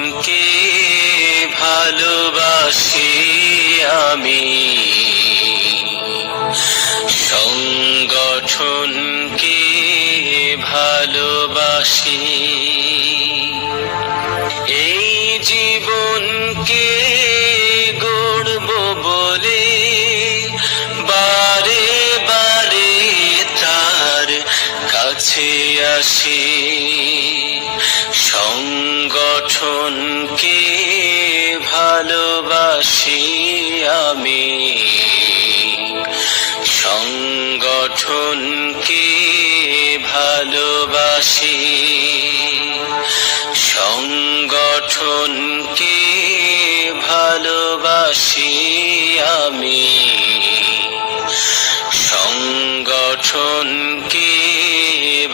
সংগঠনকে ভালোবাসি আমি। সংগঠনকে ভালোবাসি। এই জীবনকে গড়ব বলে বারে বারে তার কাছে ভালোবাসি আমি সংগঠনকে ভালোবাসি? সংগঠনকে ভালোবাসি আমি? সংগঠনকে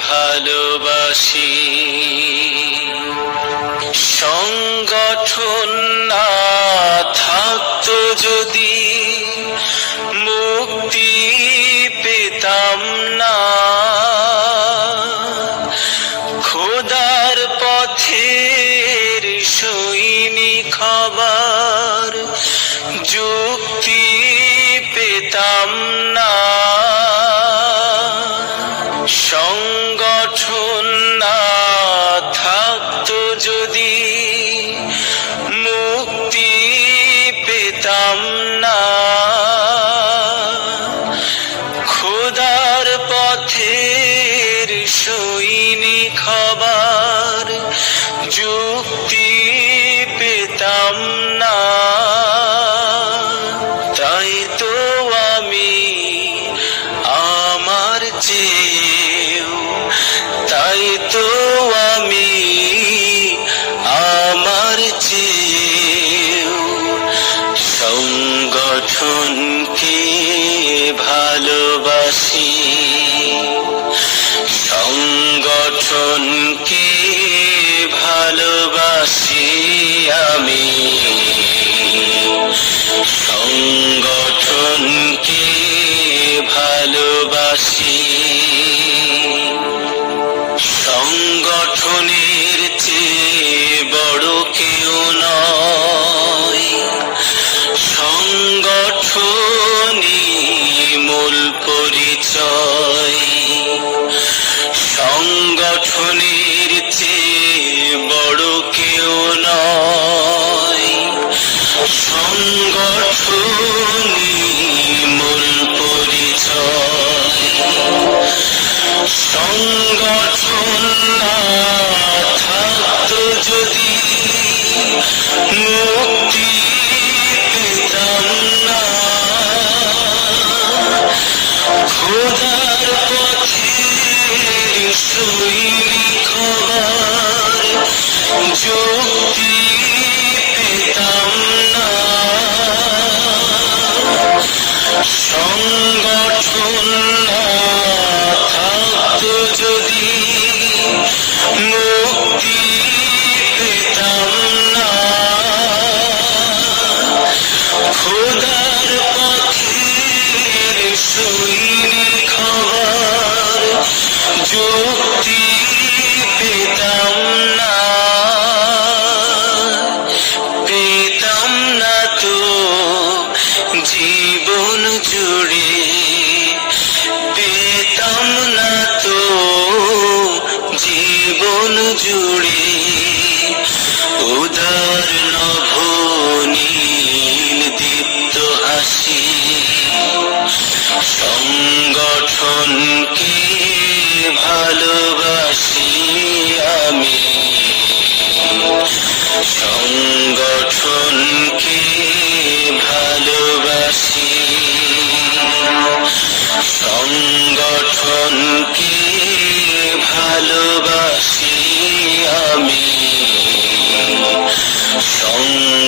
ভালোবাসি? সংগঠন খবর যুক্তি পেতাম না। সংগঠন না থাকতো যদি মুক্তি পেতাম না। খোদার পথের সৈনিক খবর যুক্তি তাই তো আমি আমার চেয়েও। তাই তো আমি আমার চেয়েও। সংগঠনকে ভালোবাসি। সংগঠনকে ভালোবাসি yung